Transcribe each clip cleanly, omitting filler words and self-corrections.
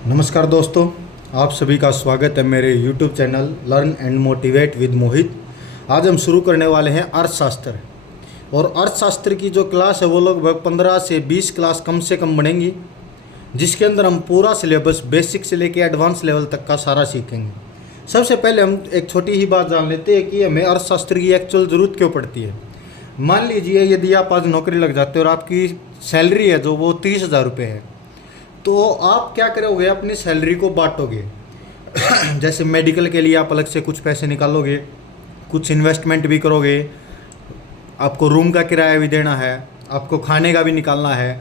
नमस्कार दोस्तों, आप सभी का स्वागत है मेरे YouTube channel learn and motivate with Mohit. आज हम शुरू करने वाले हैं अर्थशास्त्र। और अर्थशास्त्र की जो क्लास है वो लगभग 15 से 20 क्लास कम से कम बनेंगी, जिसके अंदर हम पूरा सिलेबस बेसिक से लेकर एडवांस लेवल तक का सारा सीखेंगे। सबसे पहले हम एक छोटी ही बात जान लेते हैं कि हमें अर्थशास्त्र की एक्चुअल ज़रूरत क्यों पड़ती है। मान लीजिए यदि आप आज नौकरी लग जाते हो और आपकी सैलरी है जो वो 30,000 रुपये है, तो आप क्या करोगे, अपनी सैलरी को बांटोगे। जैसे मेडिकल के लिए आप अलग से कुछ पैसे निकालोगे, कुछ इन्वेस्टमेंट भी करोगे, आपको रूम का किराया भी देना है, आपको खाने का भी निकालना है,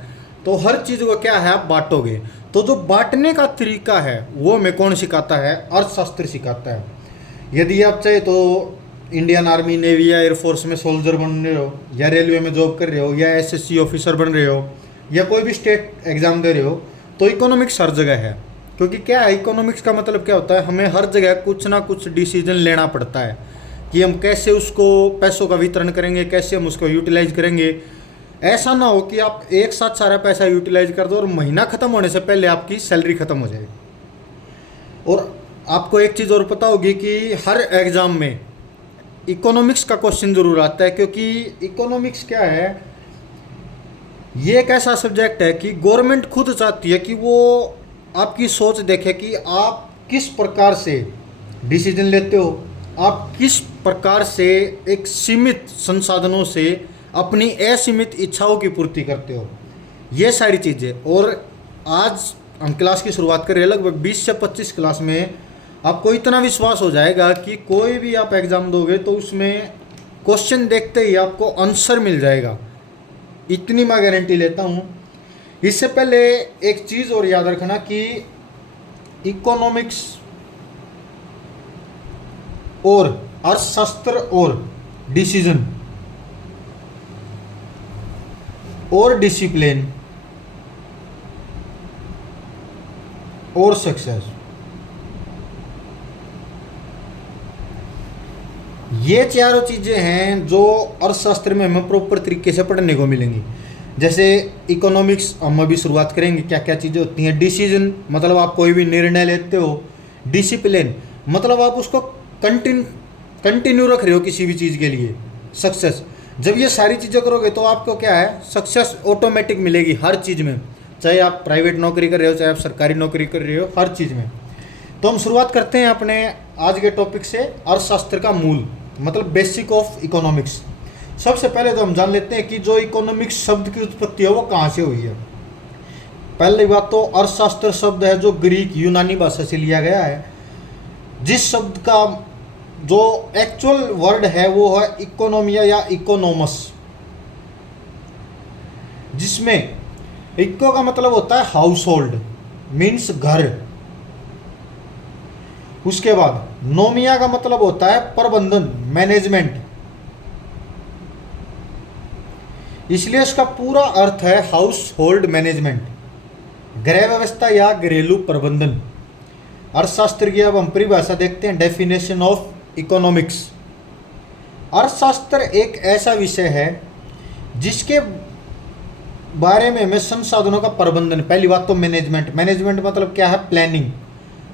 तो हर चीज़ को क्या है आप बांटोगे। तो जो बांटने का तरीका है वो हमें कौन सिखाता है? अर्थशास्त्र सिखाता है। यदि आप चाहे तो इंडियन आर्मी, नेवी या एयरफोर्स में सोल्जर बन रहे हो, या रेलवे में जॉब कर रहे हो, या एसएससी ऑफिसर बन रहे हो, या कोई भी स्टेट एग्ज़ाम दे रहे हो, तो इकोनॉमिक्स हर जगह है। क्योंकि क्या है, इकोनॉमिक्स का मतलब क्या होता है, हमें हर जगह कुछ ना कुछ डिसीजन लेना पड़ता है कि हम कैसे उसको पैसों का वितरण करेंगे, कैसे हम उसको यूटिलाइज करेंगे। ऐसा ना हो कि आप एक साथ सारा पैसा यूटिलाइज कर दो और महीना ख़त्म होने से पहले आपकी सैलरी ख़त्म हो जाए। और आपको एक चीज़ और पता होगी कि हर एग्ज़ाम में इकोनॉमिक्स का क्वेश्चन ज़रूर आता है, क्योंकि इकोनॉमिक्स क्या है, ये एक ऐसा सब्जेक्ट है कि गवर्नमेंट खुद चाहती है कि वो आपकी सोच देखे कि आप किस प्रकार से डिसीजन लेते हो, आप किस प्रकार से एक सीमित संसाधनों से अपनी असीमित इच्छाओं की पूर्ति करते हो, ये सारी चीज़ें। और आज हम क्लास की शुरुआत कर रहे हैं, लगभग 20 से 25 क्लास में आपको इतना विश्वास हो जाएगा कि कोई भी आप एग्ज़ाम दोगे तो उसमें क्वेश्चन देखते ही आपको आंसर मिल जाएगा, इतनी मैं गारंटी लेता हूँ। इससे पहले एक चीज़ और याद रखना कि इकोनॉमिक्स और अर्थशास्त्र और डिसीजन और डिसिप्लिन और सक्सेस, ये चारों चीज़ें हैं जो अर्थशास्त्र में हमें प्रॉपर तरीके से पढ़ने को मिलेंगी। जैसे इकोनॉमिक्स हम अभी शुरुआत करेंगे, क्या क्या चीज़ें होती हैं। डिसीजन मतलब आप कोई भी निर्णय लेते हो। डिसिप्लिन मतलब आप उसको कंटिन्यू रख रहे हो किसी भी चीज़ के लिए। सक्सेस, जब ये सारी चीज़ें करोगे तो आपको क्या है, सक्सेस ऑटोमेटिक मिलेगी हर चीज़ में, चाहे आप प्राइवेट नौकरी कर रहे हो, चाहे आप सरकारी नौकरी कर रहे हो, हर चीज़ में। तो हम शुरुआत करते हैं अपने आज के टॉपिक से, अर्थशास्त्र का मूल मतलब बेसिक ऑफ इकोनॉमिक्स। सबसे पहले तो हम जान लेते हैं कि जो इकोनॉमिक्स शब्द की उत्पत्ति है वो कहाँ से हुई है। पहली बात तो अर्थशास्त्र शब्द है जो ग्रीक यूनानी भाषा से लिया गया है, जिस शब्द का जो एक्चुअल वर्ड है वो है इकोनोमिया या इकोनोमस, जिसमें इको का मतलब होता है हाउस होल्ड, मीन्स घर। उसके बाद नोमिया का मतलब होता है प्रबंधन, मैनेजमेंट, इसलिए इसका पूरा अर्थ है हाउस होल्ड मैनेजमेंट, गृह व्यवस्था या घरेलू प्रबंधन। अर्थशास्त्र की अब हम परिभाषा देखते हैं, डेफिनेशन ऑफ इकोनॉमिक्स। अर्थशास्त्र एक ऐसा विषय है जिसके बारे में हमें संसाधनों का प्रबंधन, पहली बात तो मैनेजमेंट मतलब क्या है, प्लानिंग।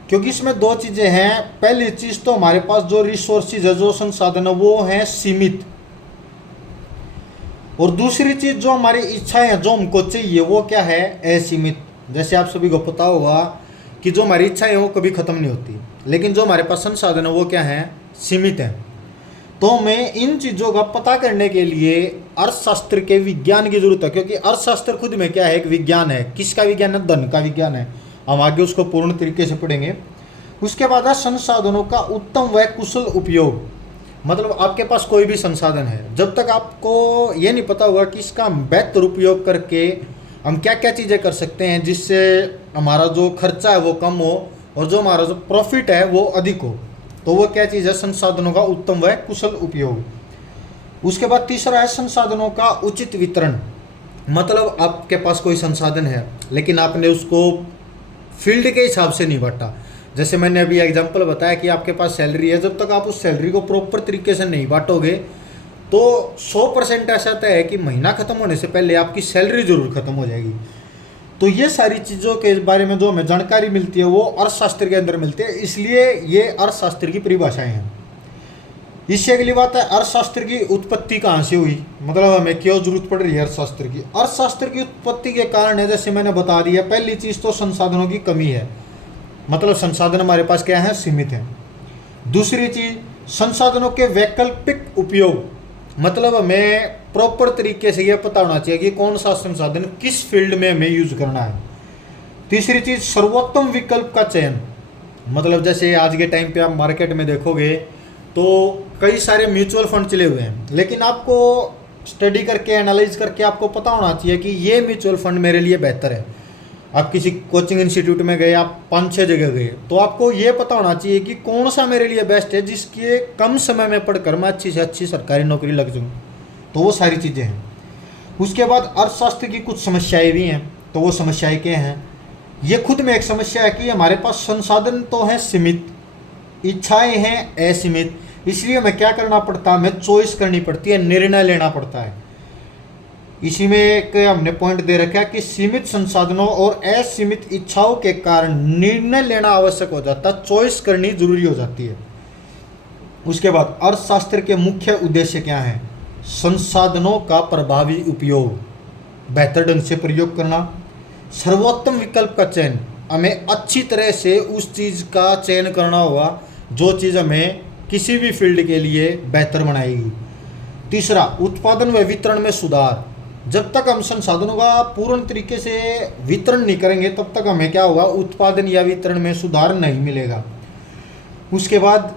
क्योंकि इसमें दो चीज़ें हैं। पहली चीज़ तो हमारे पास जो रिसोर्सेज है, जो संसाधन है, वो हैं सीमित। और दूसरी चीज़ जो हमारी इच्छाएं हैं, जो हमको चाहिए, वो क्या है, असीमित। जैसे आप सभी को पता होगा कि जो हमारी इच्छाएं हैं वो कभी ख़त्म नहीं होती, लेकिन जो हमारे पास संसाधन है वो क्या है, सीमित है। तो हमें इन चीज़ों का पता करने के लिए अर्थशास्त्र के विज्ञान की जरूरत है, क्योंकि अर्थशास्त्र खुद में क्या है, एक विज्ञान है। किसका विज्ञान है? धन का विज्ञान है। हम आगे उसको पूर्ण तरीके से पढ़ेंगे। उसके बाद है संसाधनों का उत्तम व कुशल उपयोग। मतलब आपके पास कोई भी संसाधन है, जब तक आपको ये नहीं पता होगा कि इसका बेहतर उपयोग करके हम क्या क्या चीज़ें कर सकते हैं जिससे हमारा जो खर्चा है वो कम हो और जो हमारा जो प्रॉफिट है वो अधिक हो, तो वो क्या चीज़ है, संसाधनों का उत्तम व कुशल उपयोग। उसके बाद तीसरा है संसाधनों का उचित वितरण। मतलब आपके पास कोई संसाधन है लेकिन आपने उसको फील्ड के हिसाब से नहीं बांटा। जैसे मैंने अभी एग्जांपल बताया कि आपके पास सैलरी है, जब तक आप उस सैलरी को प्रॉपर तरीके से नहीं बांटोगे तो 100% ऐसा तय है कि महीना ख़त्म होने से पहले आपकी सैलरी ज़रूर ख़त्म हो जाएगी। तो ये सारी चीज़ों के बारे में जो हमें जानकारी मिलती है वो अर्थशास्त्र के अंदर मिलती है, इसलिए ये अर्थशास्त्र की परिभाषाएं हैं। इससे अगली बात है अर्थशास्त्र की उत्पत्ति कहाँ से हुई, मतलब हमें क्यों जरूरत पड़ रही है अर्थशास्त्र की। अर्थशास्त्र की उत्पत्ति के कारण है, जैसे मैंने बता दिया, पहली चीज़ तो संसाधनों की कमी है, मतलब संसाधन हमारे पास क्या है, सीमित है। दूसरी चीज संसाधनों के वैकल्पिक उपयोग, मतलब हमें प्रॉपर तरीके से यह पता होना चाहिए कि कौन सा संसाधन किस फील्ड में हमें यूज करना है। तीसरी चीज सर्वोत्तम विकल्प का चयन, मतलब जैसे आज के टाइम पे आप मार्केट में देखोगे तो कई सारे म्यूचुअल फंड चले हुए हैं, लेकिन आपको स्टडी करके एनालाइज करके आपको पता होना चाहिए कि ये म्यूचुअल फंड मेरे लिए बेहतर है। आप किसी कोचिंग इंस्टीट्यूट में गए, आप 5-6 जगह गए, तो आपको ये पता होना चाहिए कि कौन सा मेरे लिए बेस्ट है, जिसके कम समय में पढ़कर मैं अच्छी से अच्छी सरकारी नौकरी लग जाऊँ। तो वो सारी चीज़ें हैं। उसके बाद अर्थशास्त्र की कुछ समस्याएं भी हैं, तो वो समस्याएं क्या हैं, ये खुद में एक समस्या है कि हमारे पास संसाधन तो हैं सीमित, इच्छाएं हैं असीमित, इसलिए हमें क्या करना पड़ता है, हमें चॉइस करनी पड़ती है, निर्णय लेना पड़ता है। इसी में एक हमने पॉइंट दे रखा है कि सीमित संसाधनों और असीमित इच्छाओं के कारण निर्णय लेना आवश्यक हो जाता है, चॉइस करनी जरूरी हो जाती है। उसके बाद अर्थशास्त्र के मुख्य उद्देश्य क्या हैं, संसाधनों का प्रभावी उपयोग, बेहतर ढंग से प्रयोग करना, सर्वोत्तम विकल्प का चयन, हमें अच्छी तरह से उस चीज़ का चयन करना होगा जो चीज़ हमें किसी भी फील्ड के लिए बेहतर बनाएगी। तीसरा उत्पादन व वितरण में सुधार, जब तक हम संसाधनों का पूर्ण तरीके से वितरण नहीं करेंगे तब तक हमें क्या होगा, उत्पादन या वितरण में सुधार नहीं मिलेगा। उसके बाद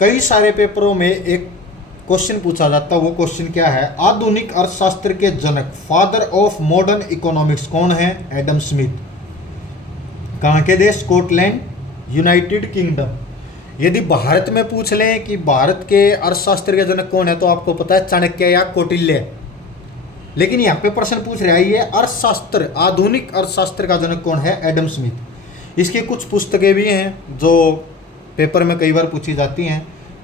कई सारे पेपरों में एक क्वेश्चन पूछा जाता है, वो क्वेश्चन क्या है, आधुनिक अर्थशास्त्र के जनक, फादर ऑफ मॉडर्न इकोनॉमिक्स कौन है, एडम स्मिथ। कहाँ के देश, स्कॉटलैंड, यूनाइटेड किंगडम। यदि भारत में पूछ लें कि भारत के अर्थशास्त्र के जनक कौन है, तो आपको पता है चाणक्य या कौटिल्य, लेकिन यहाँ पे प्रश्न पूछ रहा है ये अर्थशास्त्र, आधुनिक अर्थशास्त्र का जनक कौन है, एडम स्मिथ। इसकी कुछ पुस्तकें भी हैं जो पेपर में कई बार पूछी जाती हैं।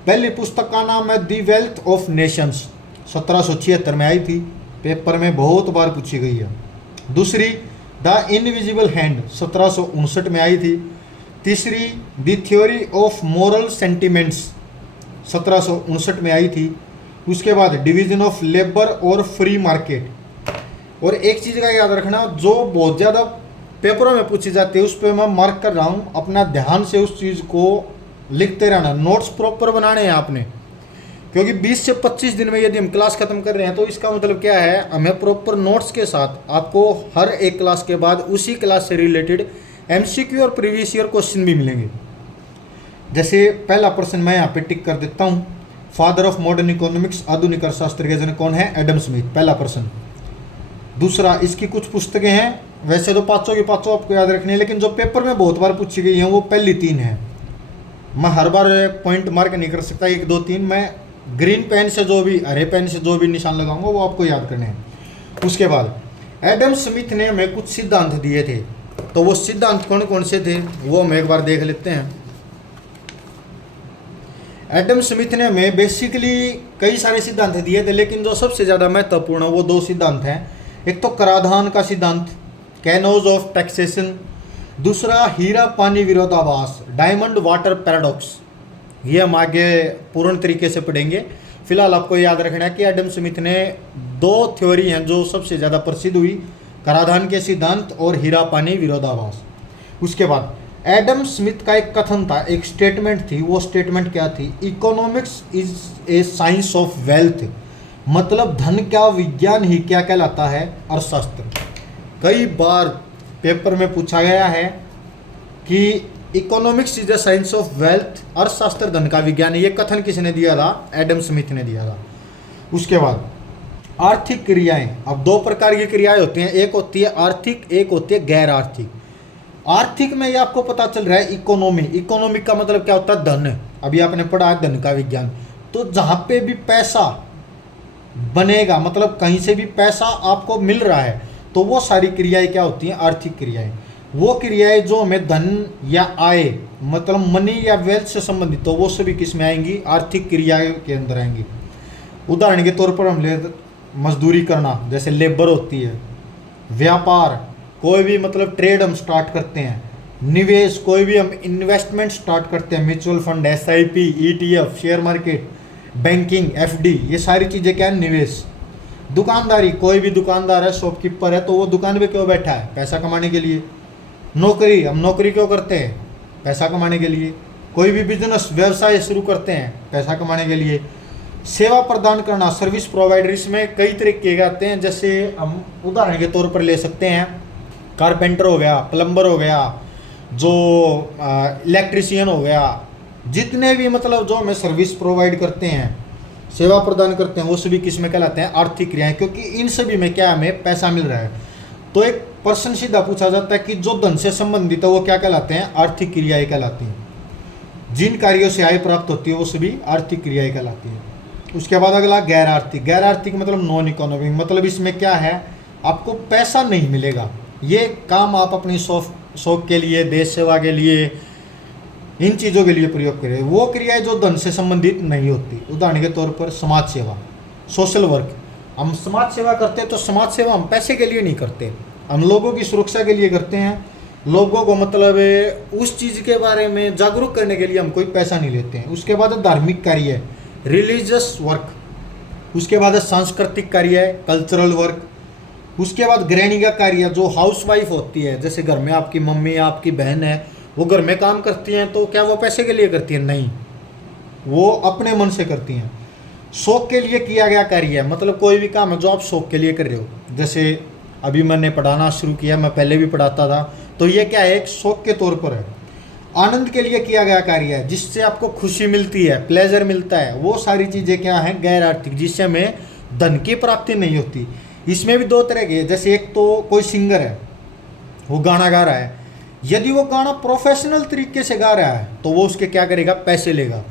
पहली पुस्तक का नाम है दी वेल्थ ऑफ नेशंस, 1776 में आई थी, पेपर में बहुत बार पूछी गई है। दूसरी द इनविजिबल हैंड, 1759 में आई थी। तीसरी the theory of moral sentiments, 1759 में आई थी। उसके बाद डिवीजन ऑफ लेबर और फ्री मार्केट। और एक चीज़ का याद रखना, जो बहुत ज़्यादा पेपरों में पूछी जाती है उस पर मैं मार्क कर रहा हूँ, अपना ध्यान से उस चीज़ को लिखते रहना, नोट्स प्रॉपर बनाने हैं आपने, क्योंकि 20 से 25 दिन में यदि हम क्लास खत्म कर रहे हैं तो इसका मतलब क्या है, हमें प्रॉपर नोट्स के साथ आपको हर एक क्लास के बाद उसी क्लास से रिलेटेड MCQ और प्रीवियस ईयर क्वेश्चन भी मिलेंगे। जैसे पहला प्रश्न मैं यहाँ पे टिक कर देता हूँ, फादर ऑफ मॉडर्न इकोनॉमिक्स, आधुनिक अर्थशास्त्र के जनक कौन है, एडम स्मिथ, पहला प्रश्न। दूसरा, इसकी कुछ पुस्तकें हैं, वैसे तो पाँचों की पाँचों आपको याद रखनी है, लेकिन जो पेपर में बहुत बार पूछी गई हैं वो पहली 3 हैं। मैं हर बार पॉइंट मार्क नहीं कर सकता, 1 2 3 मैं ग्रीन पेन से जो भी, हरे पेन से जो भी निशान लगाऊंगा वो आपको याद करने हैं। उसके बाद एडम स्मिथ ने हमें कुछ सिद्धांत दिए थे, तो वो सिद्धांत कौन कौन से थे वो हम एक बार देख लेते हैं। एडम स्मिथ ने हमें बेसिकली कई सारे सिद्धांत दिए थे, लेकिन जो सबसे ज़्यादा महत्वपूर्ण है वो 2 सिद्धांत हैं। एक तो कराधान का सिद्धांत, कैनोज ऑफ टैक्सेशन। दूसरा हीरा पानी विरोधाभास, डायमंड वाटर पैराडॉक्स। ये हम आगे पूर्ण तरीके से पढ़ेंगे। फिलहाल आपको याद रखना है कि एडम स्मिथ ने 2 थ्योरी हैं जो सबसे ज़्यादा प्रसिद्ध हुई, कराधान के सिद्धांत और हीरा पानी विरोधाभास। उसके बाद एडम स्मिथ का एक कथन था, एक स्टेटमेंट थी, वो स्टेटमेंट क्या थी, economics is a science of wealth, मतलब धन का विज्ञान ही क्या कहलाता है, अर्थशास्त्र। कई बार पेपर में पूछा गया है कि economics is the science of wealth, अर्थशास्त्र धन का विज्ञान है। ये कथन किसने दिया था, एडम स्मिथ ने दिया था। उसके बाद आर्थिक क्रियाएं, अब 2 प्रकार की क्रियाएं होती हैं, एक होती है आर्थिक, एक होती है गैर आर्थिक। आर्थिक में ये आपको पता चल रहा है इकोनॉमी, इकोनॉमी का मतलब क्या होता है, धन। अभी आपने पढ़ा है धन का विज्ञान। तो जहाँ पे भी पैसा बनेगा, मतलब कहीं से भी पैसा आपको मिल रहा है, तो वो सारी क्रियाएं क्या होती हैं, आर्थिक क्रियाएं। वो क्रियाएं जो हमें धन या आय, मतलब मनी या वेल्थ से संबंधित, तो वो सभी किस में आएंगी, आर्थिक क्रियाएं के अंदर आएंगी। उदाहरण के तौर पर हम ले मजदूरी करना, जैसे लेबर होती है, व्यापार, कोई भी मतलब ट्रेड हम स्टार्ट करते हैं, निवेश कोई भी हम इन्वेस्टमेंट स्टार्ट करते हैं, mutual fund, SIP, ETF, share market, banking, FD, ये सारी चीज़ें क्या है, निवेश। दुकानदारी, कोई भी दुकानदार है, शॉपकीपर है, तो वो दुकान पे क्यों बैठा है, पैसा कमाने के लिए। नौकरी, हम नौकरी क्यों करते हैं, पैसा कमाने के लिए। कोई भी बिजनेस व्यवसाय शुरू करते हैं, पैसा कमाने के लिए। सेवा प्रदान करना, सर्विस प्रोवाइडर, इसमें कई तरीके के आते हैं। जैसे हम उदाहरण के तौर पर ले सकते हैं, कारपेंटर हो गया, प्लम्बर हो गया, जो इलेक्ट्रीशियन हो गया, जितने भी मतलब जो हमें सर्विस प्रोवाइड करते हैं, सेवा प्रदान करते हैं, वो सभी किस में कहलाते हैं, आर्थिक क्रियाएं, क्योंकि इन सभी में क्या हमें पैसा मिल रहा है। तो एक प्रश्न सीधा पूछा जाता है कि जो धन से संबंधित है वो क्या कहलाते हैं, आर्थिक क्रियाएं कहलाती हैं। जिन कार्यों से आय प्राप्त होती है वो सभी आर्थिक क्रियाएं कहलाती है। उसके बाद अगला गैर आर्थिक। गैर आर्थिक मतलब नॉन इकोनॉमिक, मतलब इसमें क्या है, आपको पैसा नहीं मिलेगा, ये काम आप अपनी शौक के लिए, देश सेवा के लिए, इन चीज़ों के लिए प्रयोग करें। वो क्रियाएं जो धन से संबंधित नहीं होती, उदाहरण के तौर पर समाज सेवा, सोशल वर्क। हम समाज सेवा करते हैं तो समाज सेवा हम पैसे के लिए नहीं करते, हम लोगों की सुरक्षा के लिए करते हैं। लोगों को मतलब उस चीज़ के बारे में जागरूक करने के लिए हम कोई पैसा नहीं लेते हैं। उसके बाद धार्मिक कार्य, रिलीजियस वर्क। उसके बाद सांस्कृतिक कार्य, कल्चरल वर्क। उसके बाद गृहिणी का कार्य, जो हाउसवाइफ होती है, जैसे घर में आपकी मम्मी, आपकी बहन है, वो घर में काम करती हैं, तो क्या वो पैसे के लिए करती हैं, नहीं, वो अपने मन से करती हैं। शौक के लिए किया गया कार्य है, मतलब कोई भी काम है जो आप शौक के लिए कर रहे हो। जैसे अभी मैंने पढ़ाना शुरू किया, मैं पहले भी पढ़ाता था, तो ये क्या है, एक शौक के तौर पर है। आनंद के लिए किया गया कार्य है, जिससे आपको खुशी मिलती है, प्लेजर मिलता है, वो सारी चीज़ें क्या हैं, गैर आर्थिक, जिससे हमें धन की प्राप्ति नहीं होती। इसमें भी दो तरह के, जैसे एक तो कोई सिंगर है, वो गाना गा रहा है, यदि वो गाना प्रोफेशनल तरीके से गा रहा है तो वो उसके क्या करेगा, पैसे लेगा।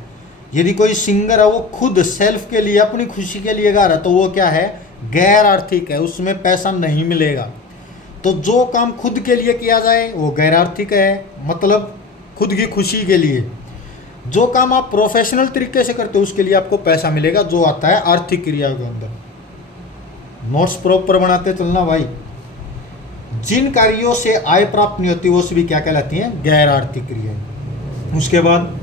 यदि कोई सिंगर है वो खुद सेल्फ के लिए, अपनी खुशी के लिए गा रहा है, तो वो क्या है, गैर आर्थिक है, उसमें पैसा नहीं मिलेगा। तो जो काम खुद के लिए किया जाए वो गैर आर्थिक है, मतलब खुद की खुशी के लिए। जो काम आप प्रोफेशनल तरीके से करते हो उसके लिए आपको पैसा मिलेगा, जो आता है आर्थिक क्रिया के अंदर। नोट्स प्रॉपर बनाते चलना भाई। जिन कार्यों से आय प्राप्त नहीं होती वो सभी क्या कहलाती हैं, गैर आर्थिक क्रियाएं। उसके बाद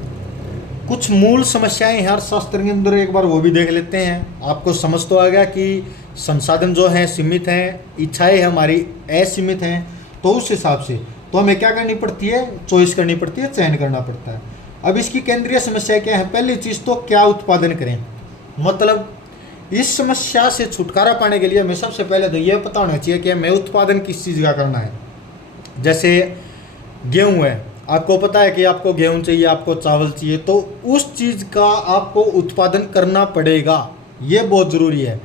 कुछ मूल समस्याएं हर शास्त्र के अंदर, एक बार वो भी देख लेते हैं। आपको समझ तो आ गया कि संसाधन जो हैं सीमित हैं, इच्छाएं हमारी असीमित हैं, तो उस हिसाब से तो हमें क्या करनी पड़ती है, चॉइस करनी पड़ती है, चयन करना पड़ता है। अब इसकी केंद्रीय समस्या क्या है, पहली चीज़ तो क्या उत्पादन करें, मतलब इस समस्या से छुटकारा पाने के लिए हमें सबसे पहले तो ये पता होना चाहिए कि हमें उत्पादन किस चीज़ का करना है। जैसे गेहूँ है, आपको पता है कि आपको गेहूँ चाहिए, आपको चावल चाहिए, तो उस चीज़ का आपको उत्पादन करना पड़ेगा, ये बहुत ज़रूरी है।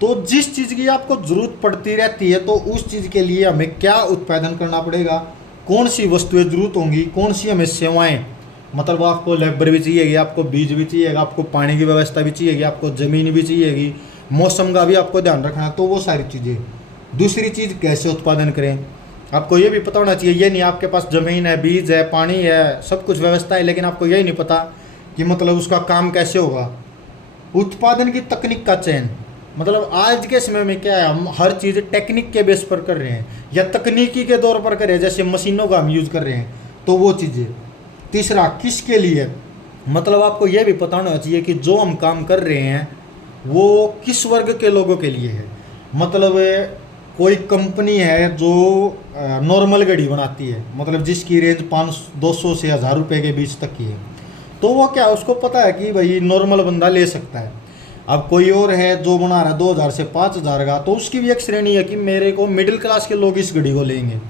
तो जिस चीज़ की आपको ज़रूरत पड़ती रहती है, तो उस चीज़ के लिए हमें क्या उत्पादन करना पड़ेगा, कौन सी वस्तुएं ज़रूरत होंगी, कौन सी हमें सेवाएं, मतलब आपको लेबर भी चाहिएगी, आपको बीज भी चाहिएगा, आपको पानी की व्यवस्था भी चाहिएगी, आपको ज़मीन भी चाहिएगी, मौसम का भी आपको ध्यान रखना है, तो वो सारी चीज़ें। दूसरी चीज़ कैसे उत्पादन करें, आपको ये भी पता होना चाहिए। ये नहीं आपके पास ज़मीन है, बीज है, पानी है, सब कुछ व्यवस्था है, लेकिन आपको यही नहीं पता कि मतलब उसका काम कैसे होगा। उत्पादन की तकनीक का चयन, मतलब आज के समय में क्या है, हम हर चीज़ टेक्निक के बेस पर कर रहे हैं या तकनीकी के तौर पर कर रहे हैं, जैसे मशीनों का हम यूज़ कर रहे हैं, तो वो चीज़ें। तीसरा, किसके लिए, मतलब आपको यह भी पता होना चाहिए कि जो हम काम कर रहे हैं वो किस वर्ग के लोगों के लिए है। मतलब कोई कंपनी है जो नॉर्मल घड़ी बनाती है, मतलब जिसकी रेंज 500-200 से 1000 रुपये के बीच तक की है, तो वो क्या, उसको पता है कि भाई नॉर्मल बंदा ले सकता है। अब कोई और है जो बना रहा है 2000 से 5000 का, तो उसकी भी एक श्रेणी है कि मेरे को मिडिल क्लास के लोग इस घड़ी को लेंगे।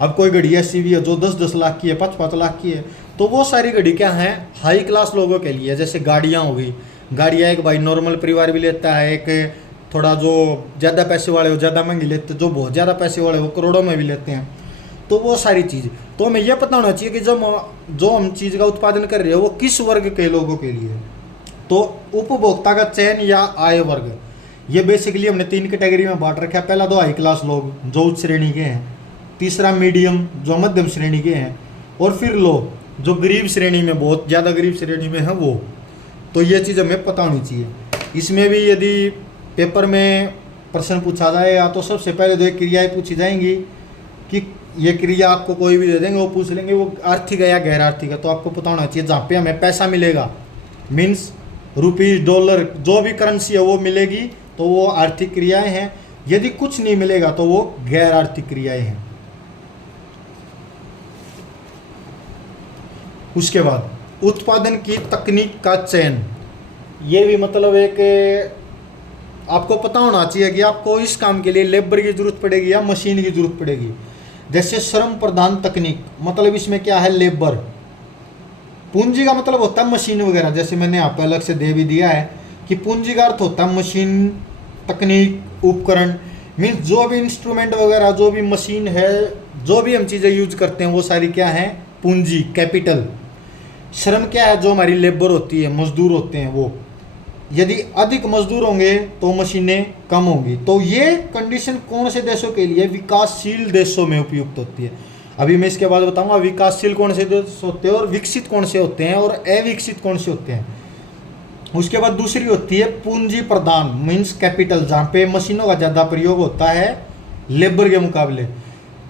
अब कोई घड़ी ऐसी भी है जो 10-10 लाख की है, 5-5 लाख की है, तो वो सारी घड़ी क्या हैं, हाई क्लास लोगों के लिए। जैसे गाड़ियाँ हो गई, गाड़ियाँ एक भाई नॉर्मल परिवार भी लेता है, एक थोड़ा जो ज़्यादा पैसे वाले हो ज़्यादा महंगी लेते, जो बहुत ज़्यादा पैसे वाले वो करोड़ों में भी लेते हैं, तो वो सारी चीज़। तो हमें यह पता होना चाहिए कि जो हम चीज़ का उत्पादन कर रहे हो वो किस वर्ग के लोगों के लिए। तो उपभोक्ता का चयन या आय वर्ग, ये बेसिकली हमने 3 कैटेगरी में बांट रखा है। पहला तो हाई क्लास लोग जो उच्च श्रेणी के हैं, तीसरा मीडियम जो मध्यम श्रेणी के हैं, और फिर लो जो गरीब श्रेणी में, बहुत ज़्यादा गरीब श्रेणी में है वो। तो ये चीज़ हमें पता होनी चाहिए। इसमें भी यदि पेपर में प्रश्न पूछा जाएगा तो सबसे पहले तो एक क्रियाएँ पूछी जाएंगी कि ये क्रिया आपको कोई भी दे देंगे, वो पूछ लेंगे वो आर्थिक है या गैर आर्थिक है, तो आपको पता होना चाहिए जहाँ पे हमें पैसा मिलेगा मीन्स रुपीज डॉलर जो भी करेंसी है वो मिलेगी तो वो आर्थिक क्रियाएं हैं, यदि कुछ नहीं मिलेगा तो वो गैर आर्थिक क्रियाएं हैं। उसके बाद उत्पादन की तकनीक का चयन, ये भी मतलब एक आपको पता होना चाहिए कि आपको इस काम के लिए लेबर की जरूरत पड़ेगी या मशीन की जरूरत पड़ेगी। जैसे श्रम प्रधान तकनीक, मतलब इसमें क्या है, लेबर। पूंजी का मतलब होता है मशीन वगैरह, जैसे मैंने यहाँ पे अलग से दे भी दिया है कि पूंजी का अर्थ होता है मशीन, तकनीक, उपकरण, मीन्स जो भी इंस्ट्रूमेंट वगैरह, जो भी मशीन है, जो भी हम चीज़ें यूज करते हैं वो सारी क्या है, पूंजी, कैपिटल। श्रम क्या है, जो हमारी लेबर होती है, मजदूर होते हैं वो। यदि अधिक मजदूर होंगे तो मशीनें कम होंगी। तो ये कंडीशन कौन से देशों के लिए, विकासशील देशों में उपयुक्त होती है। अभी मैं इसके बाद बताऊंगा विकासशील कौन से देश होते हैं और विकसित कौन से होते हैं और अविकसित कौन से होते हैं। उसके बाद दूसरी होती है पूंजी प्रदान मीन्स कैपिटल, जहाँ पे मशीनों का ज़्यादा प्रयोग होता है लेबर के मुकाबले,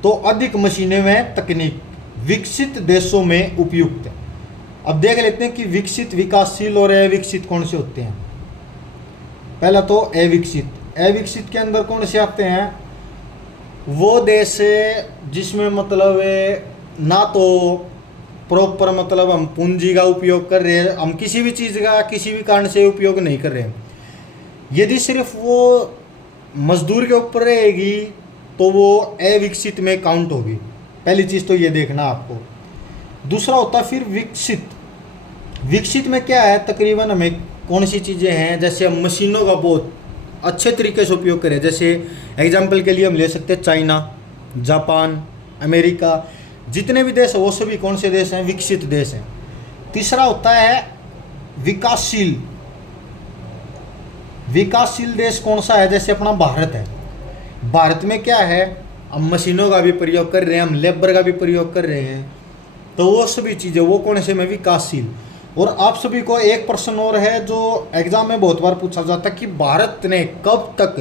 तो अधिक मशीनें में तकनीक विकसित देशों में उपयुक्त है। अब देख लेते हैं कि विकसित, विकासशील और अविकसित कौन से होते हैं। पहला तो अविकसित। अविकसित के अंदर कौन से आते हैं, वो देश जिसमें मतलब ना तो प्रॉपर मतलब हम पूंजी का उपयोग कर रहे हैं, हम किसी भी चीज़ का किसी भी कारण से उपयोग नहीं कर रहे हैं। यदि सिर्फ वो मजदूर के ऊपर रहेगी तो वो अविकसित में काउंट होगी। पहली चीज़ तो ये देखना आपको। दूसरा होता है फिर विकसित। विकसित में क्या है, तकरीबन हमें कौन सी चीज़ें हैं, जैसे हम मशीनों का बहुत अच्छे तरीके से उपयोग करें। जैसे एग्जाम्पल के लिए हम ले सकते हैं चाइना, जापान, अमेरिका, जितने भी देश हैं वो सभी कौन से देश हैं, विकसित देश हैं। तीसरा होता है विकासशील। विकासशील देश कौन सा है, जैसे अपना भारत है। भारत में क्या है, हम मशीनों का भी प्रयोग कर रहे हैं, हम लेबर का भी प्रयोग कर रहे हैं, तो वो सभी चीज़ें वो कौन से में, विकासशील। और आप सभी को एक प्रश्न और है जो एग्जाम में बहुत बार पूछा जाता है कि भारत ने कब तक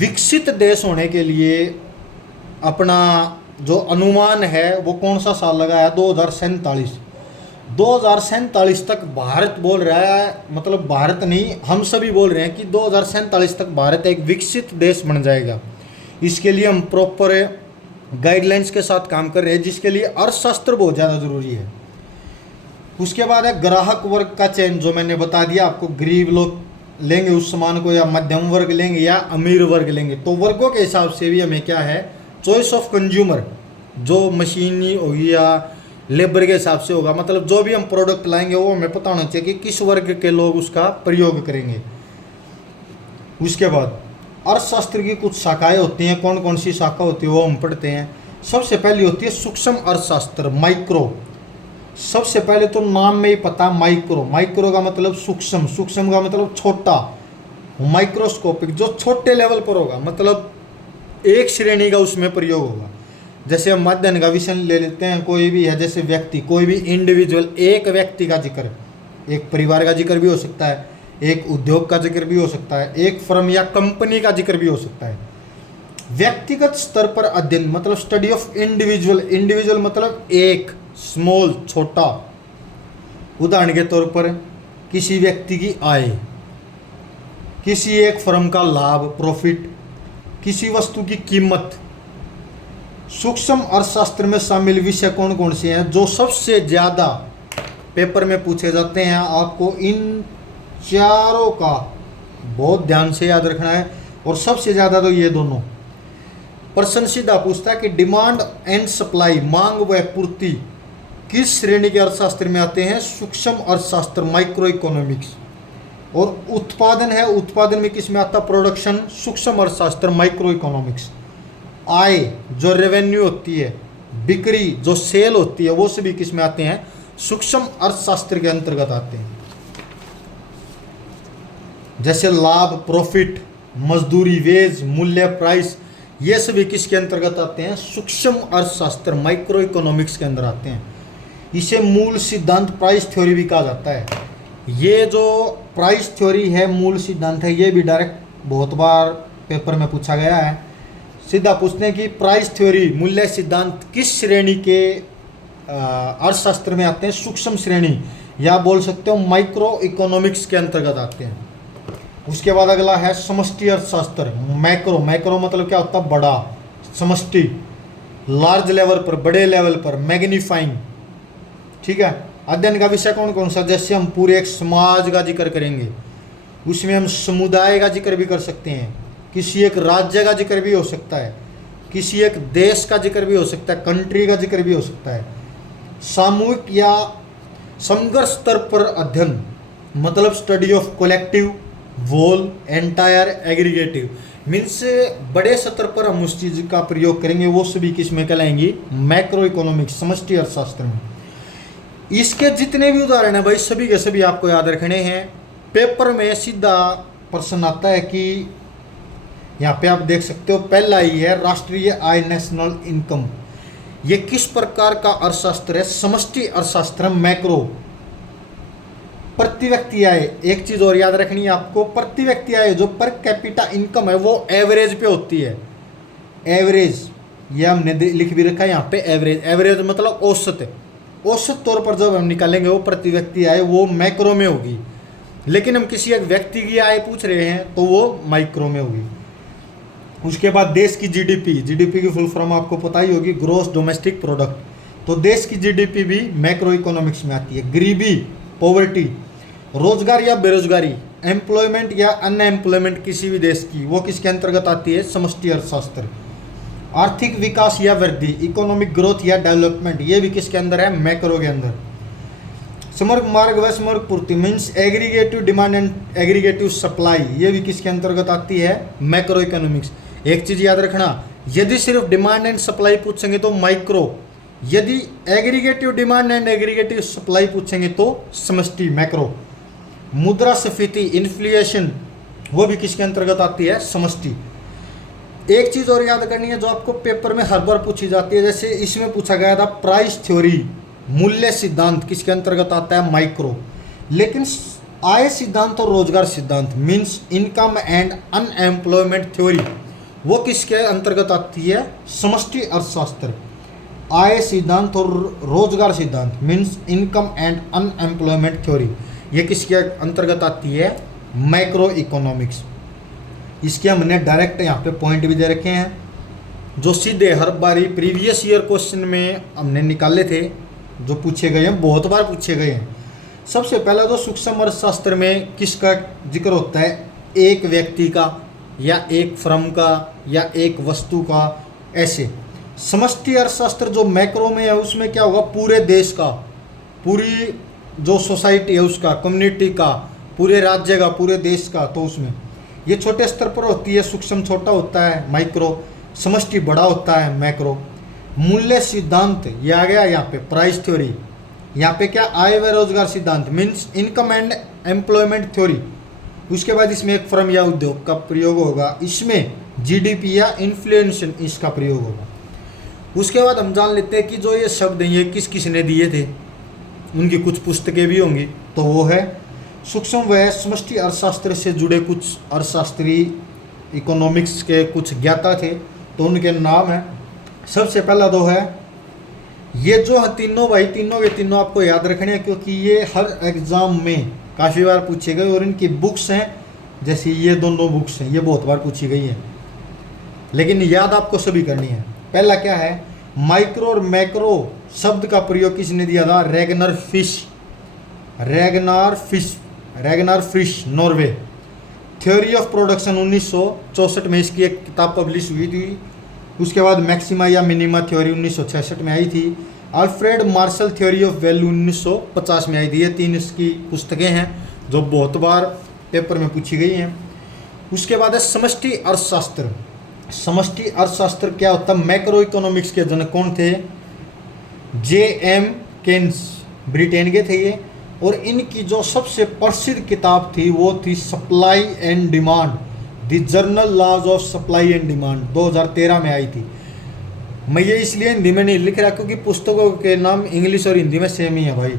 विकसित देश होने के लिए अपना जो अनुमान है वो कौन सा साल लगाया, 2047। 2047 तक भारत बोल रहा है, मतलब भारत नहीं हम सभी बोल रहे हैं कि 2047 तक भारत एक विकसित देश बन जाएगा। इसके लिए हम प्रॉपर गाइडलाइंस के साथ काम कर रहे हैं, जिसके लिए अर्थशास्त्र बहुत ज़्यादा ज़रूरी है। उसके बाद है ग्राहक वर्ग का चयन, जो मैंने बता दिया आपको, गरीब लोग लेंगे उस सामान को या मध्यम वर्ग लेंगे या अमीर वर्ग लेंगे। तो वर्गों के हिसाब से भी हमें क्या है, चॉइस ऑफ कंज्यूमर, जो मशीनी होगी या लेबर के हिसाब से होगा, मतलब जो भी हम प्रोडक्ट लाएंगे वो हमें पता होना चाहिए कि किस वर्ग के लोग उसका प्रयोग करेंगे। उसके बाद अर्थशास्त्र की कुछ शाखाएं होती हैं, कौन कौन सी शाखा होती है वो हम पढ़ते हैं। सबसे पहली होती है सूक्ष्म अर्थशास्त्र, माइक्रो। सबसे पहले तो नाम में ही पता, माइक्रो। माइक्रो का मतलब सूक्ष्म, सूक्ष्म का मतलब छोटा, माइक्रोस्कोपिक जो छोटे लेवल पर होगा, मतलब एक श्रेणी का उसमें प्रयोग होगा। जैसे हम माध्यम का विषय ले लेते हैं, कोई भी है, जैसे व्यक्ति, कोई भी इंडिविजुअल, एक व्यक्ति का जिक्र, एक परिवार का जिक्र भी हो सकता है, एक उद्योग का जिक्र भी हो सकता है, एक फर्म या कंपनी का जिक्र भी हो सकता है। व्यक्तिगत स्तर पर अध्ययन मतलब स्टडी ऑफ इंडिविजुअल। इंडिविजुअल मतलब एक, स्मॉल, छोटा। उदाहरण के तौर पर किसी व्यक्ति की आय, किसी एक फर्म का लाभ, प्रॉफिट, किसी वस्तु की कीमत। सूक्ष्म अर्थशास्त्र में शामिल विषय कौन कौन से हैं, जो सबसे ज़्यादा पेपर में पूछे जाते हैं। आपको इन चारों का बहुत ध्यान से याद रखना है, और सबसे ज़्यादा तो ये दोनों। प्रश्न सीधा पूछता है कि डिमांड एंड सप्लाई, मांग व पूर्ति, किस श्रेणी के अर्थशास्त्र में आते हैं, सूक्ष्म अर्थशास्त्र, माइक्रो इकोनॉमिक्स। और उत्पादन है, उत्पादन में किस में आता, प्रोडक्शन, सूक्ष्म अर्थशास्त्र, माइक्रो इकोनॉमिक्स। आय जो रेवेन्यू होती है, बिक्री जो सेल होती है, वो सभी किस में आते हैं, सूक्ष्म अर्थशास्त्र के अंतर्गत आते हैं। जैसे लाभ, प्रॉफिट, मजदूरी, वेज, मूल्य, प्राइस, ये सभी किसके अंतर्गत आते हैं, सूक्ष्म अर्थशास्त्र, माइक्रो इकोनॉमिक्स के अंदर आते हैं। इसे मूल सिद्धांत, प्राइस थ्योरी भी कहा जाता है। ये जो प्राइस थ्योरी है, मूल सिद्धांत है, ये भी डायरेक्ट बहुत बार पेपर में पूछा गया है। सीधा पूछते हैं कि प्राइस थ्योरी, मूल्य सिद्धांत किस श्रेणी के अर्थशास्त्र में आते हैं? सूक्ष्म श्रेणी या बोल सकते हो माइक्रो इकोनॉमिक्स के अंतर्गत आते हैं। उसके बाद अगला है समष्टि अर्थशास्त्र, मैक्रो। मैक्रो मतलब क्या होता है? बड़ा, समष्टि, लार्ज लेवल पर, बड़े लेवल पर, मैग्नीफाइंग। ठीक है। अध्ययन का विषय कौन कौन सा? जैसे हम पूरे एक समाज का जिक्र करेंगे, उसमें हम समुदाय का जिक्र भी कर सकते हैं, किसी एक राज्य का जिक्र भी हो सकता है, किसी एक देश का जिक्र भी हो सकता है, कंट्री का जिक्र भी हो सकता है। सामूहिक या समग्र स्तर पर अध्ययन मतलब study of collective, whole, entire, aggregative. Means बड़े स्तर पर हम उस चीज़ का प्रयोग करेंगे, वो सभी किस में कहलाएंगी? मैक्रो इकोनॉमिक्स, समष्टि अर्थशास्त्र में। इसके जितने भी उदाहरण हैं भाई, सभी के सभी आपको याद रखने हैं। पेपर में सीधा प्रश्न आता है कि यहाँ पे आप देख सकते हो, पहला ही है राष्ट्रीय आय, नेशनल इनकम। ये किस प्रकार का अर्थशास्त्र है? समष्टि अर्थशास्त्र, मैक्रो। प्रति व्यक्ति आय, एक चीज और याद रखनी है आपको, प्रति व्यक्ति आय जो पर कैपिटा इनकम है वो एवरेज पे होती है। एवरेज, ये हमने लिख भी रखा है यहाँ पे, एवरेज। एवरेज मतलब औसत। औसत तौर पर जब हम निकालेंगे वो प्रति व्यक्ति आय, वो मैक्रो में होगी। लेकिन हम किसी एक व्यक्ति की आय पूछ रहे हैं तो वो माइक्रो में होगी। उसके बाद देश की जीडीपी। जीडीपी की फुल फॉर्म आपको पता ही होगी, ग्रोस डोमेस्टिक प्रोडक्ट। तो देश की जीडीपी भी मैक्रो इकोनॉमिक्स में आती है। गरीबी, पॉवर्टी, रोजगार या बेरोजगारी, एम्प्लॉयमेंट या अनएम्प्लॉयमेंट किसी भी देश की, वो किसके अंतर्गत आती है? समष्टि अर्थशास्त्र। आर्थिक विकास या वृद्धि, इकोनॉमिक ग्रोथ या डेवलपमेंट, ये भी किसके अंदर है? मैक्रो के अंदर। समग्र मार्ग व समग्र पूर्ति means aggregative demand and aggregative supply, ये भी किसके अंतर्गत आती है? Macro economics. एक चीज याद रखना, यदि सिर्फ डिमांड एंड सप्लाई पूछेंगे तो माइक्रो, यदि aggregative demand and aggregative supply पूछेंगे तो समष्टि, मैक्रो। मुद्रास्फीति, इन्फ्लेशन, वो भी किसके अंतर्गत आती है? समष्टि। एक चीज और याद करनी है जो आपको पेपर में हर बार पूछी जाती है, जैसे इसमें पूछा गया था प्राइस थ्योरी, मूल्य सिद्धांत किसके अंतर्गत आता है? माइक्रो। लेकिन आय सिद्धांत और रोजगार सिद्धांत means income and unemployment theory, वो किसके अंतर्गत आती है? समष्टि अर्थशास्त्र। आय सिद्धांत और रोजगार सिद्धांत means income and unemployment theory, ये किसके अंतर्गत आती है? Macro economics. इसके हमने डायरेक्ट यहाँ पे पॉइंट भी दे रखे हैं जो सीधे हर बारी प्रीवियस ईयर क्वेश्चन में हमने निकाले थे, जो पूछे गए हैं, बहुत बार पूछे गए हैं। सबसे पहला तो सूक्ष्म अर्थशास्त्र में किसका जिक्र होता है? एक व्यक्ति का या एक फर्म का या एक वस्तु का, ऐसे। समष्टि अर्थशास्त्र जो मैक्रो में है उसमें क्या होगा? पूरे देश का, पूरी जो सोसाइटी है उसका, कम्युनिटी का, पूरे राज्य का, पूरे देश का। तो उसमें ये छोटे स्तर पर होती है, सूक्ष्म छोटा होता है माइक्रो, समष्टि बड़ा होता है मैक्रो। मूल्य सिद्धांत ये आ गया यहाँ पे, प्राइस थ्योरी। यहाँ पे क्या? आय व रोजगार सिद्धांत means income and employment theory. उसके बाद इसमें एक फर्म या उद्योग का प्रयोग होगा, इसमें जीडीपी या इन्फ्लेशन इसका प्रयोग होगा। उसके बाद हम जान लेते हैं कि जो ये शब्द हैं ये किस किस ने दिए थे, उनकी कुछ पुस्तकें भी होंगी। तो वो है सूक्ष्म व समष्टि अर्थशास्त्र से जुड़े कुछ अर्थशास्त्री, इकोनॉमिक्स के कुछ ज्ञाता थे, तो उनके नाम है। सबसे पहला तो है, ये जो है तीनों भाई, तीनों के तीनों आपको याद रखने हैं क्योंकि ये हर एग्जाम में काफ़ी बार पूछे गए। और इनकी बुक्स हैं, जैसे ये दोनों बुक्स हैं, ये बहुत बार पूछी गई हैं, लेकिन याद आपको सभी करनी है। पहला क्या है? माइक्रो और मैक्रो शब्द का प्रयोग किसने दिया था? Ragnar fish, Norway. Theory of production 1964 में इसकी एक किताब पब्लिश हुई थी। उसके बाद मैक्सिमा या मिनिमा थ्योरी 1966 में आई थी। Alfred Marshall theory of value 1950 में आई थी। ये तीन इसकी पुस्तकें हैं जो बहुत बार पेपर में पूछी गई हैं। उसके बाद है समष्टि अर्थशास्त्र। समष्टि अर्थशास्त्र क्या होता है? मैक्रो इकोनॉमिक्स के जनक कौन थे? J.M. केन्स, ब्रिटेन के थे ये। और इनकी जो सबसे प्रसिद्ध किताब थी वो थी supply and demand, the general laws of supply and demand, 2013 में आई थी। मैं ये इसलिए हिंदी में नहीं लिख रहा क्योंकि पुस्तकों के नाम इंग्लिश और हिंदी में सेम ही है भाई।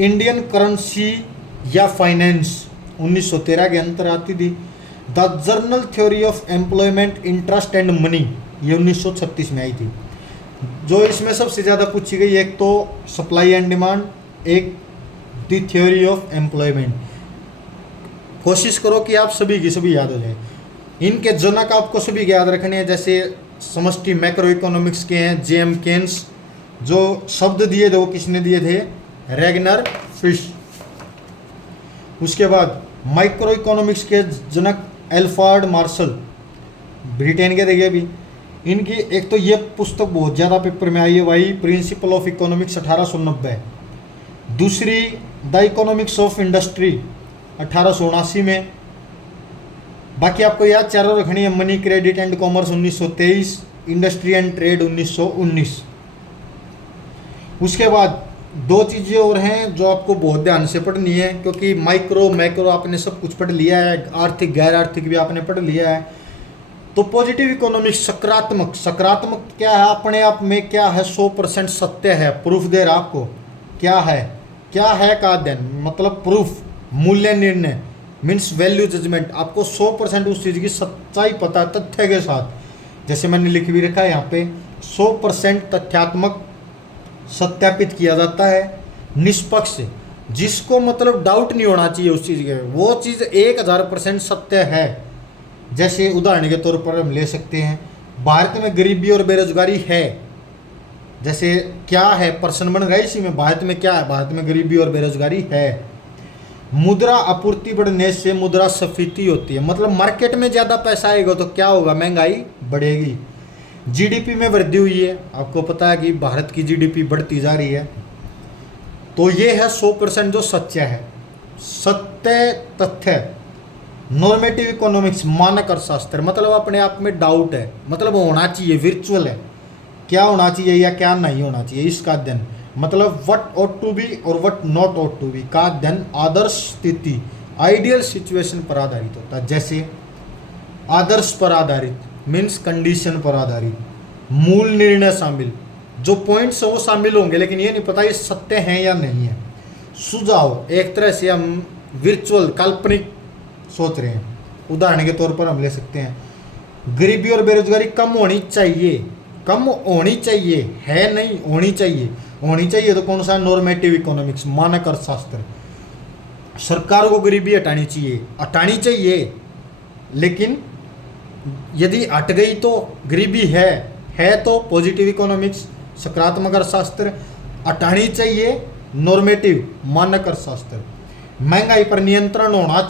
इंडियन करेंसी या फाइनेंस 1913 के अंतर आती थी। The journal theory of employment interest and money, ये 1936 में आई थी। जो इसमें सबसे ज़्यादा पूछी गई, एक तो सप्लाई एंड डिमांड, एक द थ्योरी ऑफ एम्प्लॉयमेंट। कोशिश करो कि आप सभी की सभी याद हो जाए। इनके जनक आपको सभी के याद रखने हैं, जैसे समष्टि मैक्रो इकोनॉमिक्स के हैं जेएम केन्स। जो शब्द दिए थे वो किसने दिए थे? Ragnar fish. उसके बाद माइक्रो इकोनॉमिक्स के जनक एल्फ्रेड मार्शल, ब्रिटेन के थे भी। इनकी एक तो ये पुस्तक बहुत ज़्यादा पेपर में आई है भाई, प्रिंसिपल ऑफ इकोनॉमिक्स 1890। दूसरी द इकोनॉमिक्स ऑफ इंडस्ट्री 1879 में। बाकी आपको याद चारों रखनी है, money credit and commerce 1923, industry and trade 1919। उसके बाद दो चीज़ें और हैं जो आपको बहुत ध्यान से पढ़नी है, क्योंकि माइक्रो मैक्रो आपने सब कुछ पढ़ लिया है, आर्थिक गैर आर्थिक भी आपने पढ़ लिया है। तो पॉजिटिव इकोनॉमिक्स, सकारात्मक। सकारात्मक क्या है? अपने आप में क्या है? 100% सत्य है, प्रूफ दे रहा आपको। क्या है? क्या है का अध्ययन, मतलब प्रूफ, मूल्य निर्णय मीन्स वैल्यू जजमेंट। आपको 100% उस चीज़ की सच्चाई पता है तथ्य के साथ। जैसे मैंने लिख भी रखा है यहाँ पे, 100% तथ्यात्मक सत्यापित किया जाता है, निष्पक्ष, जिसको मतलब डाउट नहीं होना चाहिए उस चीज़ के, वो चीज़ 1000% सत्य है। जैसे उदाहरण के तौर पर हम ले सकते हैं, भारत में गरीबी और बेरोजगारी है। जैसे क्या है? प्रश्न बन रहा है इसी में, भारत में क्या है? भारत में गरीबी और बेरोजगारी है। मुद्रा आपूर्ति बढ़ने से मुद्रास्फीति होती है, मतलब मार्केट में ज़्यादा पैसा आएगा तो क्या होगा? महंगाई बढ़ेगी। जीडीपी में वृद्धि हुई है, आपको पता है कि भारत की जीडीपी बढ़ती जा रही है। तो ये है 100% जो सच्चा है, सत्य तथ्य। नॉर्मेटिव इकोनॉमिक्स, मानक अर्थशास्त्र, मतलब अपने आप में डाउट है, मतलब होना चाहिए, विर्चुअल है, क्या होना चाहिए या क्या नहीं होना चाहिए, इसका अध्ययन। मतलब व्हाट ऑट टू बी और what not ought to be का अध्ययन आदर्श स्थिति, आइडियल सिचुएशन पर आधारित होता है। जैसे आदर्श पर आधारित मीन्स कंडीशन पर आधारित, मूल निर्णय शामिल, जो पॉइंट्स हैं वो शामिल होंगे, लेकिन ये नहीं पता ये सत्य हैं या नहीं है। सुझाव, एक तरह से हम विर्चुअल काल्पनिक सोच रहे हैं। उदाहरण के तौर पर हम ले सकते हैं, गरीबी और बेरोजगारी कम होनी चाहिए, कम होनी चाहिए है, नहीं होनी चाहिए। होनी चाहिए तो कौन सा? नॉर्मेटिव इकोनॉमिक्स, मानक अर्थशास्त्र। सरकार को गरीबी हटानी चाहिए, हटानी चाहिए, लेकिन यदि हट गई तो गरीबी है तो पॉजिटिव इकोनॉमिक्स, सकारात्मक अर्थशास्त्र। हटानी चाहिए, नॉर्मेटिव, मानक अर्थशास्त्र। महंगाई पर नियंत्रण होना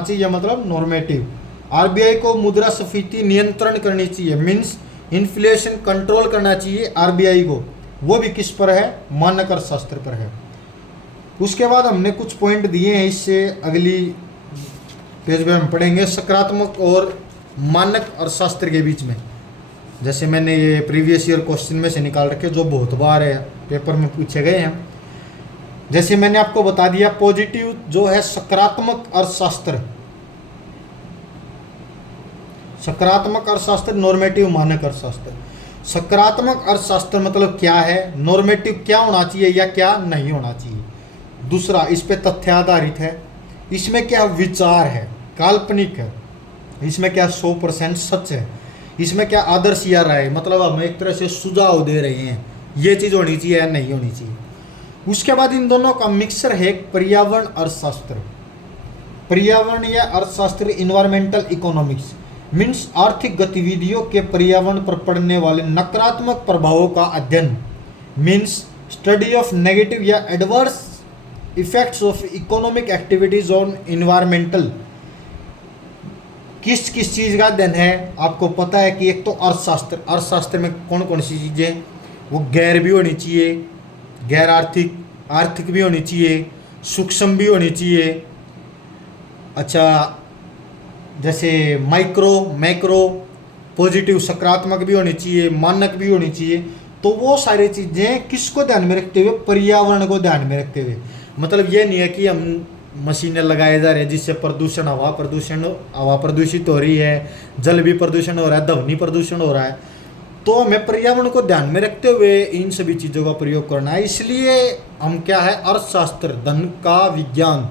चाहिए मतलब नॉर्मेटिव। आरबीआई को मुद्रास्फीति नियंत्रण करनी चाहिए, मीन्स इन्फ्लेशन कंट्रोल करना चाहिए आरबीआई को, वो भी किस पर है? मानक अर्थशास्त्र पर है। उसके बाद हमने कुछ पॉइंट दिए हैं, इससे अगली पेज में हम पढ़ेंगे सकारात्मक और मानक अर्थशास्त्र के बीच में। जैसे मैंने ये प्रीवियस ईयर क्वेश्चन में से निकाल रखे जो बहुत बार है पेपर में पूछे गए हैं। जैसे मैंने आपको बता दिया, पॉजिटिव जो है सकारात्मक अर्थशास्त्र, सकारात्मक अर्थशास्त्र, नॉर्मेटिव मानक अर्थशास्त्र। सकारात्मक अर्थशास्त्र मतलब क्या है, नॉर्मेटिव क्या होना चाहिए या क्या नहीं होना चाहिए। दूसरा, इस पे तथ्य आधारित है, इसमें क्या विचार है, काल्पनिक है, इसमें क्या 100% सच है, इसमें क्या आदर्श या राय, मतलब हम एक तरह से सुझाव दे रहे हैं ये चीज़ होनी चाहिए या नहीं होनी चाहिए। उसके बाद इन दोनों का मिक्सर है पर्यावरण अर्थशास्त्र। पर्यावरण या अर्थशास्त्र, इन्वायरमेंटल इकोनॉमिक्स मीन्स आर्थिक गतिविधियों के पर्यावरण पर पड़ने वाले नकारात्मक प्रभावों का अध्ययन, मीन्स स्टडी ऑफ नेगेटिव या adverse effects of economic activities on environmental. किस किस चीज़ का अध्ययन है? आपको पता है कि एक तो अर्थशास्त्र, अर्थशास्त्र में कौन कौन सी चीज़ें, वो गैर भी होनी चाहिए, गैर आर्थिक, आर्थिक भी होनी चाहिए, सूक्ष्म भी होनी चाहिए। अच्छा, जैसे माइक्रो मैक्रो, पॉजिटिव सकारात्मक भी होनी चाहिए, मानक भी होनी चाहिए। तो वो सारी चीज़ें किसको ध्यान में रखते हुए? पर्यावरण को ध्यान में रखते हुए। मतलब ये नहीं है कि हम मशीनें लगाए जा रहे हैं जिससे प्रदूषण, हवा प्रदूषित हो रही है, जल भी प्रदूषण हो रहा है, ध्वनि प्रदूषण हो रहा है। तो हमें पर्यावरण को ध्यान में रखते हुए इन सभी चीज़ों का प्रयोग करना है। इसलिए हम क्या है, अर्थशास्त्र, धन का विज्ञान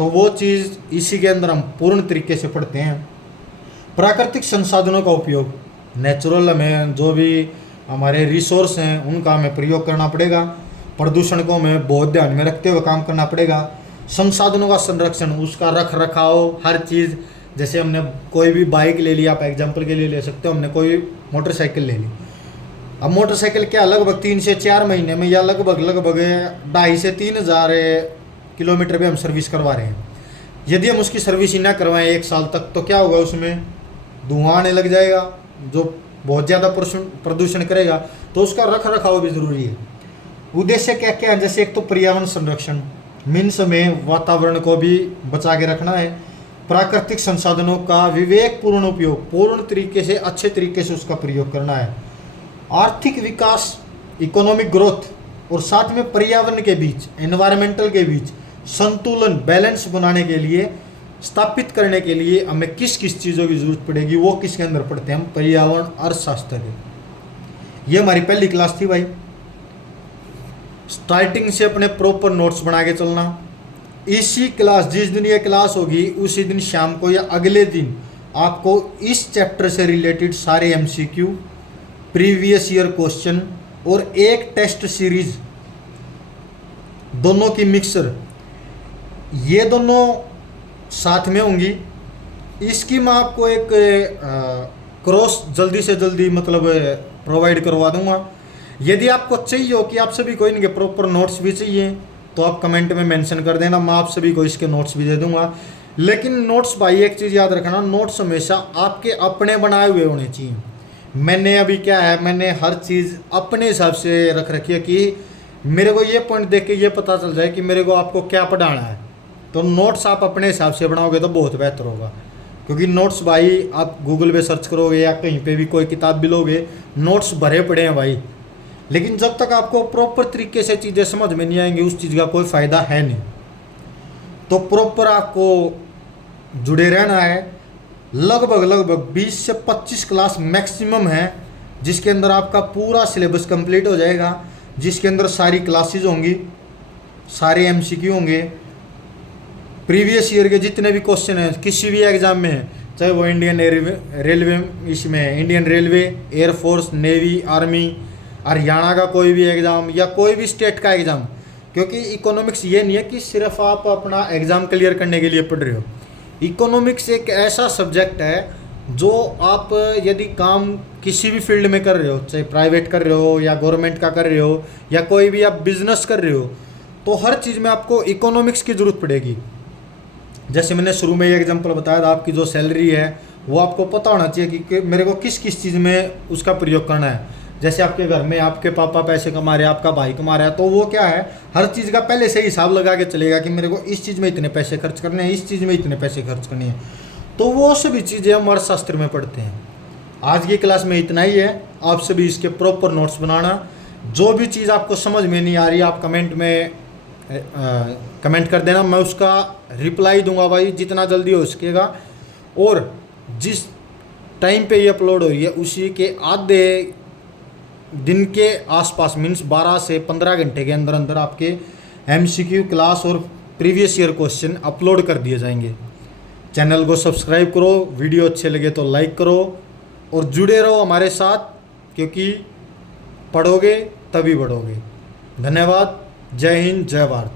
तो वो चीज़ इसी के अंदर हम पूर्ण तरीके से पढ़ते हैं। प्राकृतिक संसाधनों का उपयोग, नेचुरल हमें जो भी हमारे रिसोर्स हैं उनका हमें प्रयोग करना पड़ेगा। प्रदूषण को हमें बहुत ध्यान में रखते हुए काम करना पड़ेगा। संसाधनों का संरक्षण, उसका रख रखाव, हर चीज़, जैसे हमने कोई भी बाइक ले लिया, आप एग्जाम्पल के लिए ले सकते हो, हमने कोई मोटरसाइकिल ले ली। अब मोटरसाइकिल क्या लगभग 3 से 4 महीने में या लगभग 2,500 से 3,000 किलोमीटर पे हम सर्विस करवा रहे हैं। यदि हम उसकी सर्विस ही ना करवाएं 1 साल तक, तो क्या होगा, उसमें धुआं आने लग जाएगा जो बहुत ज़्यादा प्रदूषण करेगा। तो उसका रख रखाव भी ज़रूरी है। उद्देश्य क्या क्या है, जैसे एक तो पर्यावरण संरक्षण, मीन्स हमें वातावरण को भी बचा के रखना है। प्राकृतिक संसाधनों का विवेकपूर्ण उपयोग, पूर्ण तरीके से अच्छे तरीके से उसका प्रयोग करना है। आर्थिक विकास, इकोनॉमिक ग्रोथ, और साथ में पर्यावरण के बीच, एनवायरमेंटल के बीच संतुलन, बैलेंस बनाने के लिए, स्थापित करने के लिए हमें किस किस चीज़ों की जरूरत पड़ेगी, वो किसके अंदर पढ़ते हैं हम, पर्यावरण अर्थशास्त्र के। ये हमारी पहली क्लास थी भाई। स्टार्टिंग से अपने प्रॉपर नोट्स बना के चलना। इसी क्लास, जिस दिन ये क्लास होगी उसी दिन शाम को या अगले दिन आपको इस चैप्टर से रिलेटेड सारे MCQ, प्रीवियस ईयर क्वेश्चन और एक टेस्ट सीरीज, दोनों की मिक्सर, ये दोनों साथ में होंगी। इसकी मैं आपको एक क्रॉस जल्दी से जल्दी मतलब प्रोवाइड करवा दूंगा। यदि आपको चाहिए हो कि आप सभी को इनके प्रॉपर नोट्स भी चाहिए तो आप कमेंट में मेंशन कर देना, मैं आप सभी को इसके नोट्स भी दे दूंगा। लेकिन नोट्स भाई एक चीज़ याद रखना, नोट्स हमेशा आपके अपने बनाए हुए होने चाहिए। मैंने अभी क्या है, मैंने हर चीज़ अपने हिसाब से रख रखी है कि मेरे को ये पॉइंट देख के ये पता चल जाए कि मेरे को आपको क्या पढ़ाना है। तो नोट्स आप अपने हिसाब से बनाओगे तो बहुत बेहतर होगा, क्योंकि नोट्स भाई आप गूगल पे सर्च करोगे या कहीं पे भी कोई किताब भी लोगे, नोट्स भरे पड़े हैं भाई। लेकिन जब तक आपको प्रॉपर तरीके से चीज़ें समझ में नहीं आएंगी उस चीज़ का कोई फ़ायदा है नहीं। तो प्रॉपर आपको जुड़े रहना है। लगभग 20 से 25 क्लास मैक्सिमम है, जिसके अंदर आपका पूरा सिलेबस कंप्लीट हो जाएगा, जिसके अंदर सारी क्लासेज होंगी, सारे MCQ होंगे, प्रीवियस ईयर के जितने भी क्वेश्चन हैं किसी भी एग्ज़ाम में हैं, चाहे वो इंडियन रेलवे, इसमें Indian railway, air force, navy, army, Haryana का कोई भी एग्ज़ाम या कोई भी स्टेट का एग्ज़ाम। क्योंकि इकोनॉमिक्स ये नहीं है कि सिर्फ आप अपना एग्ज़ाम क्लियर करने के लिए पढ़ रहे हो। इकोनॉमिक्स एक ऐसा सब्जेक्ट है जो आप यदि काम किसी भी फील्ड में कर रहे हो, चाहे प्राइवेट कर रहे हो या गवर्नमेंट का कर रहे हो या कोई भी आप बिजनेस कर रहे हो, तो हर चीज़ में आपको इकोनॉमिक्स की ज़रूरत पड़ेगी। जैसे मैंने शुरू में ये एग्जांपल बताया था, आपकी जो सैलरी है वो आपको पता होना चाहिए कि मेरे को किस किस चीज़ में उसका प्रयोग करना है। जैसे आपके घर में आपके पापा पैसे कमा रहे हैं, आपका भाई कमा रहा है, तो वो क्या है, हर चीज़ का पहले से हिसाब लगा के चलेगा कि मेरे को इस चीज़ में इतने पैसे खर्च करने हैं, इस चीज़ में इतने पैसे खर्च करने हैं। तो वो सभी चीज़ें हम अर्थशास्त्र में पढ़ते हैं। आज की क्लास में इतना ही है। आप सभी इसके प्रॉपर नोट्स बनाना। जो भी चीज़ आपको समझ में नहीं आ रही आप कमेंट में कमेंट कर देना, मैं उसका रिप्लाई दूंगा भाई जितना जल्दी हो सकेगा। और जिस टाइम पे ये अपलोड हो रही है उसी के आधे दिन के आसपास, मीन्स 12 से 15 घंटे के अंदर अंदर आपके MCQ क्लास और प्रीवियस ईयर क्वेश्चन अपलोड कर दिए जाएंगे। चैनल को सब्सक्राइब करो, वीडियो अच्छे लगे तो लाइक करो और जुड़े रहो हमारे साथ, क्योंकि पढ़ोगे तभी बढ़ोगे। धन्यवाद। जय हिंद, जय भारत।